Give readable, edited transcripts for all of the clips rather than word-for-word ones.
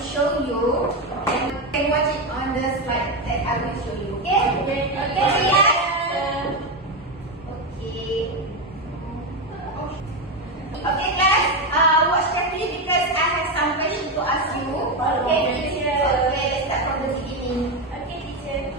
will show you, and you can watch it on the slide that I will show you. Okay? Okay. Okay, guys. Watch carefully because I have some questions to ask you. Okay, teacher. Okay, let's start from the beginning. Okay, teacher.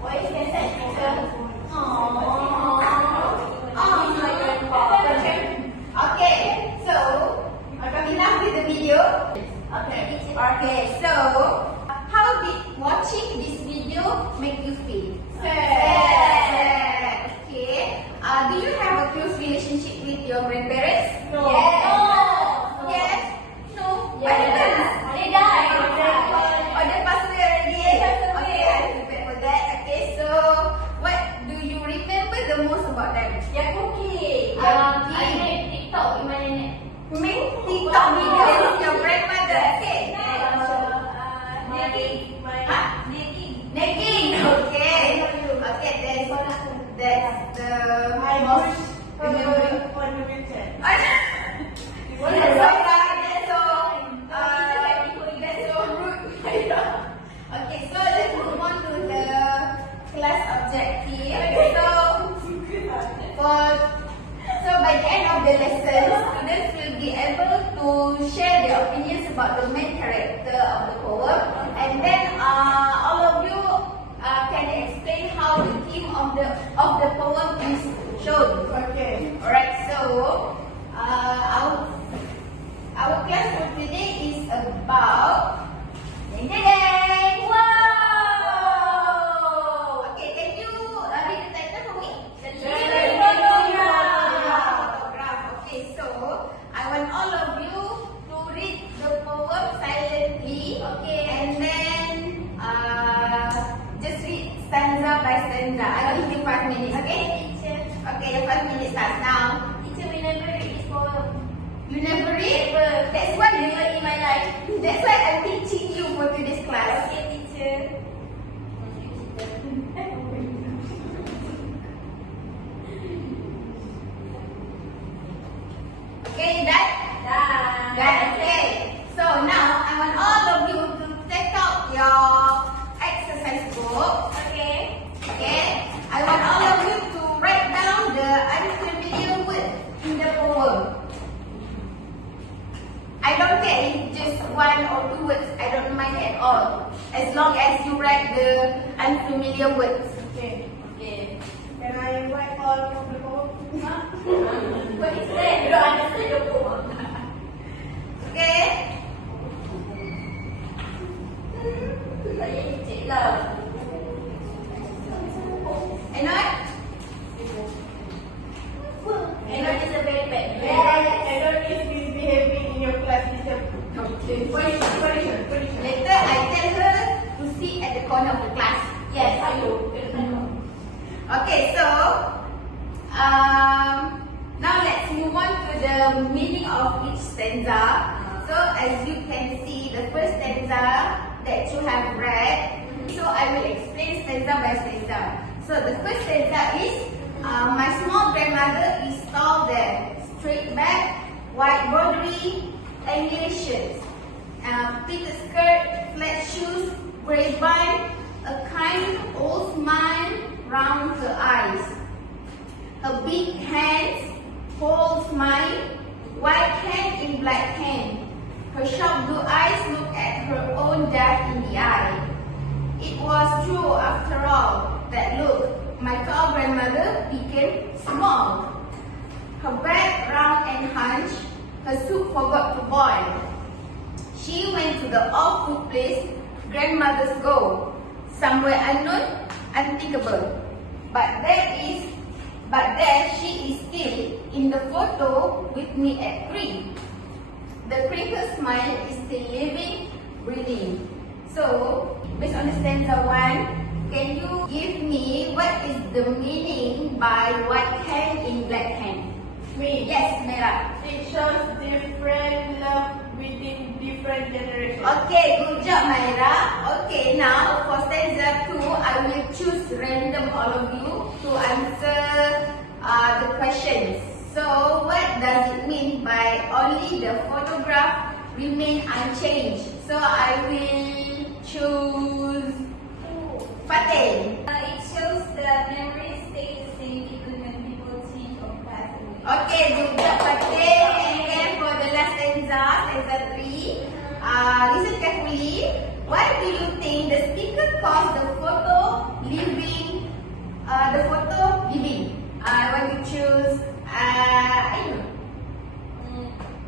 What is the teacher? Okay, so enough with the video. Okay, so how did watching this video make you feel? Sad. Okay. Do you have a close relationship with your grandparents? No. Yes. Yes. No. Why not? They died. Oh, they passed away already. Okay, I'm prepared for that. Okay, so what do you remember the most about them? Yang cookie. Yang I cookie. made TikTok with my nenek. You make TikTok video with your grandmother. Okay. Nagging. Okay. Okay, that's the most That's so rude. Okay, so let's move on to the class objective. So by the end of the lesson, students will be able to share their opinions about the main character of the poem, and then all of you can explain how the theme of the poem is shown. Okay. Alright, so our class for today is about wow! Okay, can you read the title for me? Photograph. Okay, so I want all of you to read the poem silently. Okay, and then just read stanza by stanza. I will give you 5 minutes. Okay? Okay, your 5 minutes starts now. Teacher, we never read this poem. You never read? Never. That's why Never in my life. That's why I'm teaching you for today's class. Okay, teacher. Okay, you done? Done. Okay. So now I want all of you to take out your exercise book. Okay. Okay. I want all of you to write down the unfamiliar word in the poem. I don't care if just 1 or 2 words. I don't mind at all. As long as you write the unfamiliar words. Okay. Can I write all from the poem? What is that? You don't understand the poem. Okay. Saya ejek lah. Enot? Enot is a very bad name. Enot is misbehaving in your class. Okay. Position. Later I tell her to sit at the corner of the class. Yes, I know. Okay, so now let's move on to the meaning of each stanza. So as you can see, the first stanza that you have read. So I will explain stanza by stanza. So the first stanza is my small grandmother is tall there, straight back, white broderie, English shirts, pleated skirt, flat shoes, grey bun, a kind old smile round her eyes. Her big hands holds mine, white hand in black hand. Her sharp blue eyes look at her own death in the eye. It was true after all that look, my tall grandmother became small. Her back round and hunched, her soup forgot to boil. She went to the all-food place grandmothers go, somewhere unknown, unthinkable. But there she is still in the photo with me at 3. The crinkled smile is still living, breathing. So, based on the stanza 1, can you give me what is the meaning by white hand in black hand? Me. Yes, Mera. It shows different love within different generations. Okay, good job, Myra. Okay, now for stanza 2, I will choose random random all of you to answer the questions. So what does it mean by only the photograph remain unchanged? So I will choose Fateh. It shows that memory stays the same even when people change or pass away. Okay, good job Fateh. And then for the last stanza, stanza 3, listen carefully. Why do you think the speaker calls the photo living? I want to choose Ainul.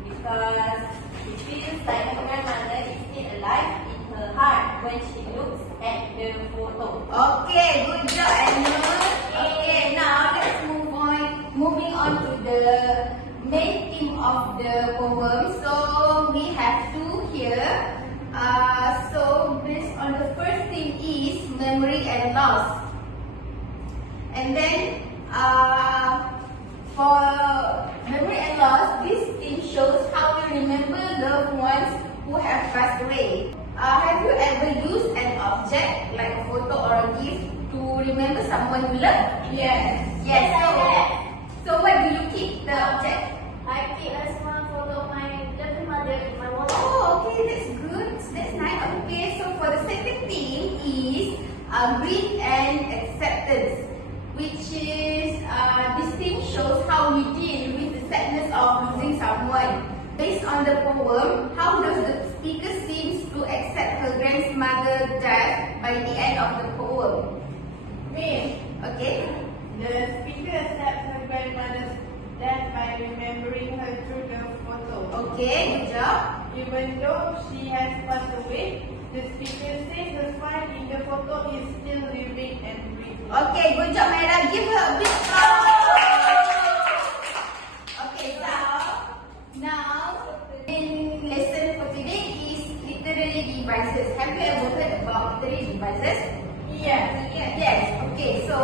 Because it feels like her grandmother is still alive in her heart when she looks at the photo. Okay, good job Ainul. Okay, now let's moving on to the main theme of the poem. So we have two here. So based on the first theme is memory and loss. And then for memory and loss, this theme shows how we remember loved ones who have passed away. Have you ever used an object like a photo or a gift to remember someone you love? Yes. Yes. So where do you keep the object? I keep a small photo of my lovely mother in my wallet. Oh, okay, that's good. That's nice. Okay, so for the second theme is grief and acceptance, which is this theme shows how we deal with the sadness of losing someone. Based on the poem, how does the speaker seems to accept her grandmother's death by the end of the poem? Me. Okay. The speaker accepts her grandmother's death by remembering her through the photo. Okay, good job. Even though she has passed away, the speaker says her smile in the photo is still living and breathing. Okay, good job, Mera. Give her a big applause. Okay, so now in lesson for today is literary devices. Have you ever heard about literary devices? Yes. Yes. Okay, so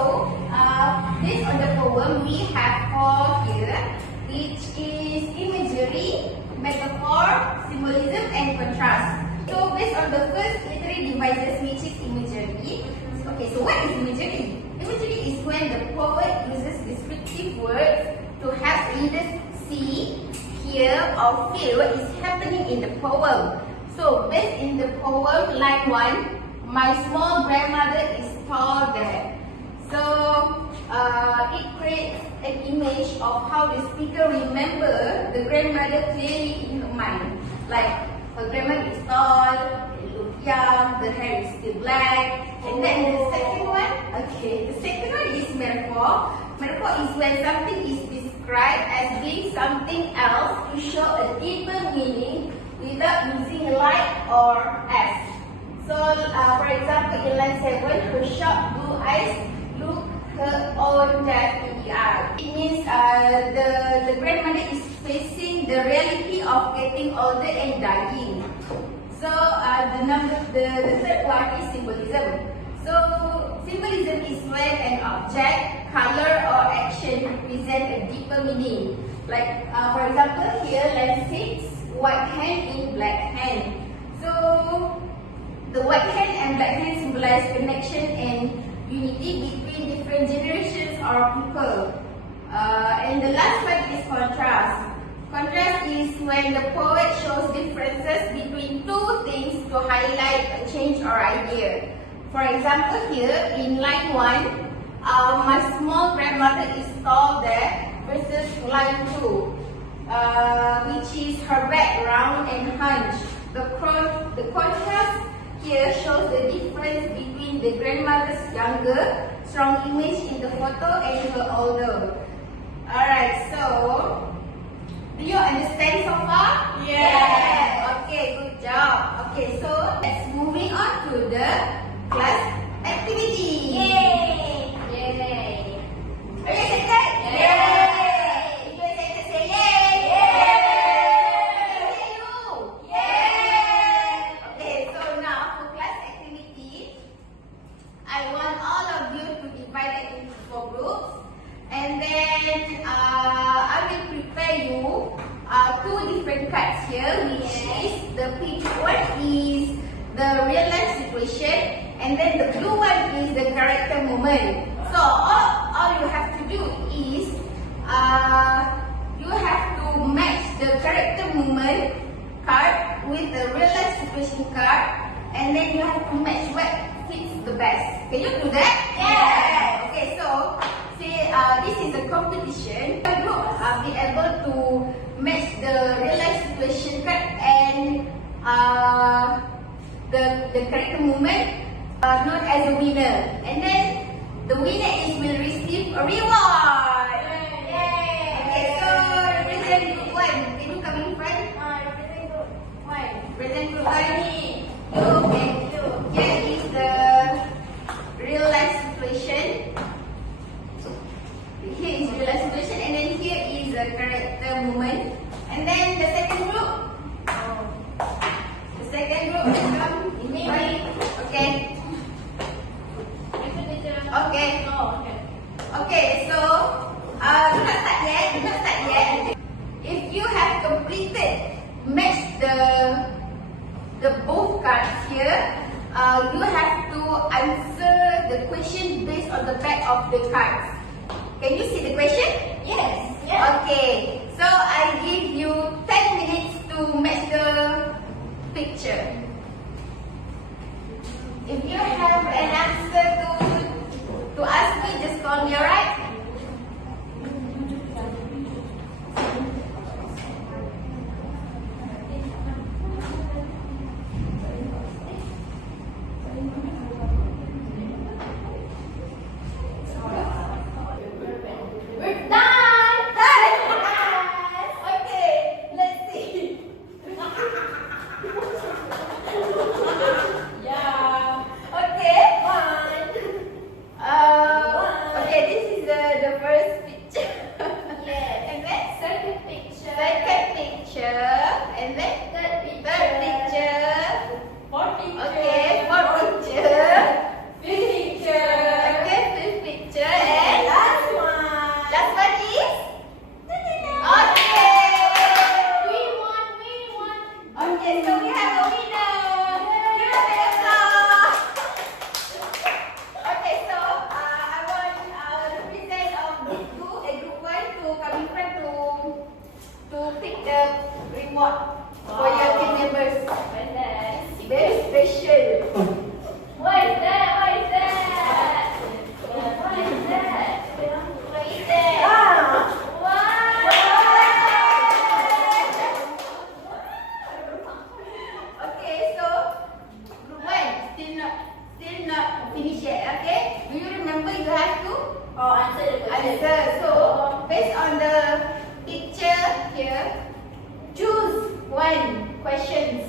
based on the poem, we have four here, which is imagery, metaphor, symbolism, and contrast. So based on the first literary devices, which is imagery. Okay, so what is imagery? Imagery is when the poet uses descriptive words to help readers see, hear, or feel what is happening in the poem. So based in the poem, line 1, my small grandmother is tall there. So it creates an image of how the speaker remember the grandmother clearly in her mind. Like her grandmother is tall, they look young, the hair is still black. And then the second one, the second one is metaphor. Metaphor is when something is described as being something else to show a deeper meaning without using like or as. So, for example, in line 7, her sharp blue eyes look her own death in the eye. It means the grandmother is facing the reality of getting older and dying. So, the third one is symbolism. So, symbolism is when an object, color, or action represent a deeper meaning. Like, for example, here, line 6, white hand in black hand. So, the white hand and black hand symbolize connection and unity between different generations or people. And the last one is contrast. Contrast is when the poet shows differences between two things to highlight a change or idea. For example, here in line 1, my small grandmother is tall there versus line 2, which is her back round and hunched. The contrast here shows the difference between the grandmother's younger, strong image in the photo and her older. Alright, so do you understand so far? Yeah. Okay, good job. Okay, so let's moving on to the class activity. Yay! Yay! Are you excited? Yay! If you're excited, say yay! Okay, so now for class activity, I want all of you to divide it into 4 groups, and then I will prepare you 2 different cards here, which is the pink one is the real life situation, and then the blue one is the character moment. So all you have to do is you have to match the character movement card with the real life situation card, and then you have to match what fits the best. Can you do that? Yeah. Okay, so say this is a competition. The group be able to match the real life situation card and the character movement known as a winner, and then the winner will receive a reward. Yay. Okay, so represent group 1. Can you come in front? Represent group 1. Represent group 1. Okay. Here is the real life situation. Here is real life situation, and then here is the character movement. And then the second group. The second group will come in front. Okay. Okay. Oh, okay. Okay, so do not start yet. Do not start yet. If you have completed match the both cards here, you have to answer the question based on the back of the cards. Can you see the question? Yes. Yeah. Okay. So I give you 10 minutes to match the picture. If you have an answer to ask me, just call me, alright? We're done. Okay, let's see. Yeah. Okay. One. Okay, this is the first picture. Yes. And then Second picture. second picture. And then Third picture. third picture. Fourth picture. Okay, fourth picture. Fifth picture. Okay, fifth picture. And Last one. last one is? Okay. Okay. We won. Okay, so we have a winner. Give a big applause. Okay, so I want the president of this group, group 1, to come in front to pick the reward for your team members. What's that? Very special. What is that? What is that? What is that? What is that? Okay, so group 1 still not finished yet. Okay, do you remember you have to Oh, answer the question. answer? So based on the picture here, choose one questions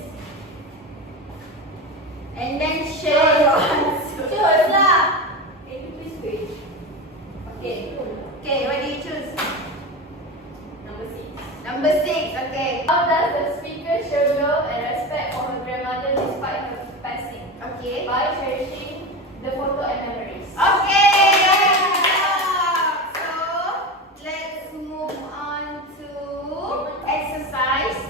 and then share your answer. Choose lah. Can you please wait? Okay. Okay, what do you choose? Number 6. Number 6. Okay. How does the speaker show love and respect for her grandmother despite her passing? Okay. By cherishing the photo and memories. Okay. So let's move on to exercise.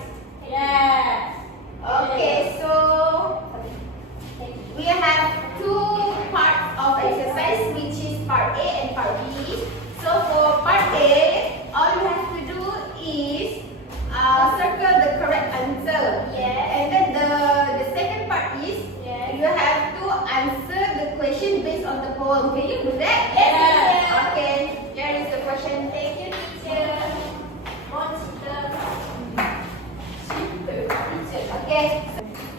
Yes. Okay, so we have two parts of exercise, which is part A and part B. So for part A, all you have to do is circle the correct answer. Yes. And then the second part is Yes. you have to answer the question based on the poem. Can you do that? Yes, teacher. Okay. Here is the question. Thank you, teacher. More teacher. Okay.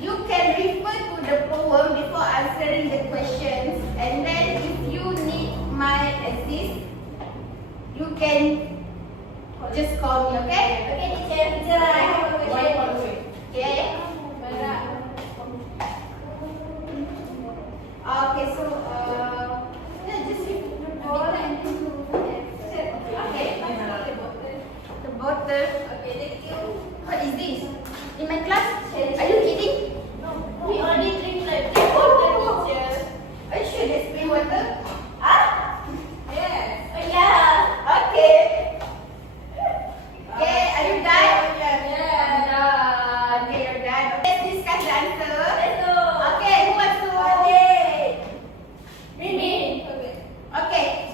You can refer to the poem before answering the questions, and then if you need my assist, you can just call me. Okay? Okay, teacher. Teacher, I have a question. Okay. Okay. So just repeat the poem and then you answer. Okay. The bottle. Okay, thank you. What is this? In my class? Are you kidding? We only drink like this water, teacher. Are you sure that's plain water? Ah? Yes. Oh, yeah. Okay. Okay, are you done? Yeah. Okay, you're done. Let's discuss the answer. Let's go. Okay, who wants to? Me. Okay,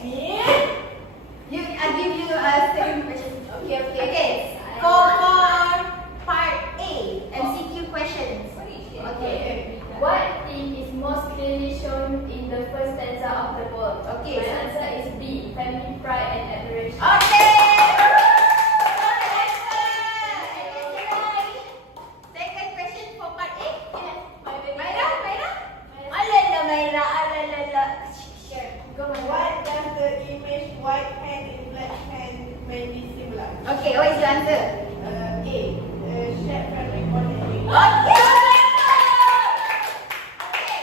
the image white pen in black pen may be similar? Okay, what is the answer? A. Shared family bond and ring. Okay. Okay.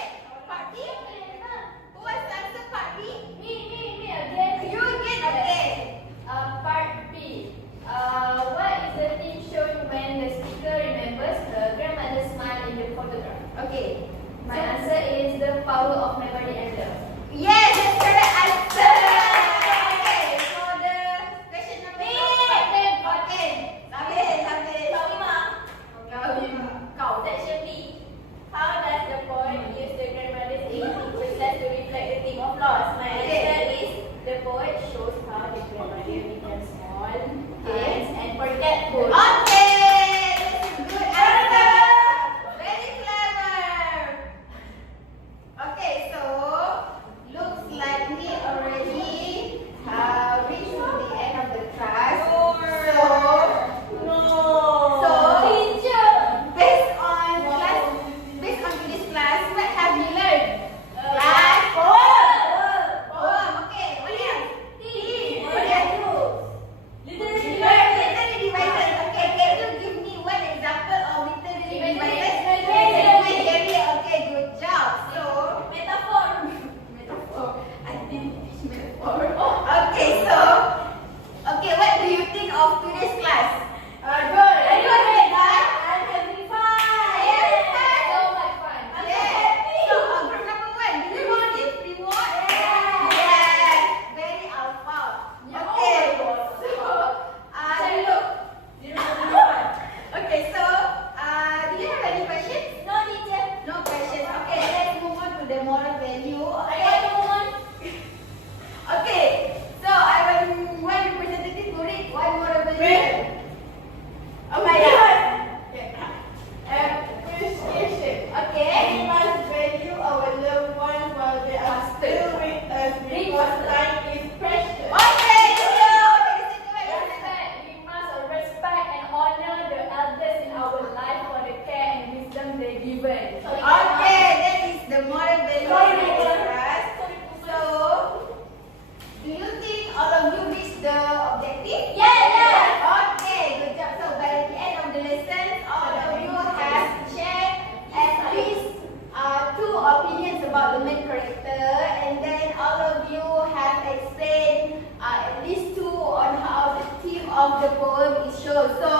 Part B. Who wants to answer part B? Me again. You again. Okay. Part B. What is the theme shown when the speaker remembers her grandmother's smile in the photograph? Okay. My answer is the power of memory and love. Yes, that's correct answer. Okay. For the question number 4. Okay. Habis. Kau. Section B. How does the poet use the grandmother's ink process to reflect the theme of loss? My answer is the poet shows how the grandmother becomes small, kind, and forgetful. Okay. That's a good answer. Very clever. Okay, so looks like we already reached to the end of the class. So Teacher. based on today's class, what have you learned? Poem. Okay. What else? What else? Literary devices. Okay. Can you give me one example of literary devices? Imaginary. Okay. Good job. So Metaphor. I didn't teach metaphor. Okay. So what do you think of today's class? Good. Are you having fun? I'm having fun. Yes. So much fun. Yes. So group number 1, do you receive reward? Yes. Very alpha. Okay. Okay. So do you have any questions? No, teacher. No questions. Okay. Let's move on to the moral value. I want to move on. Okay. So I want one representative to read one moral value. Appreciation. Okay. We must value our loved ones while they are still with us because time is precious. Okay. Thank you. Okay. Respect. We must respect and honor the elders in our life for the care and wisdom they given. Okay, that is the moral value for us. So, do you think all of you reached the objective? Yeah. Okay, good job. So, by the end of the lesson, all of you have shared at least 2 opinions about the main character, and then all of you have explained at least 2 on how the theme of the poem is shown. So,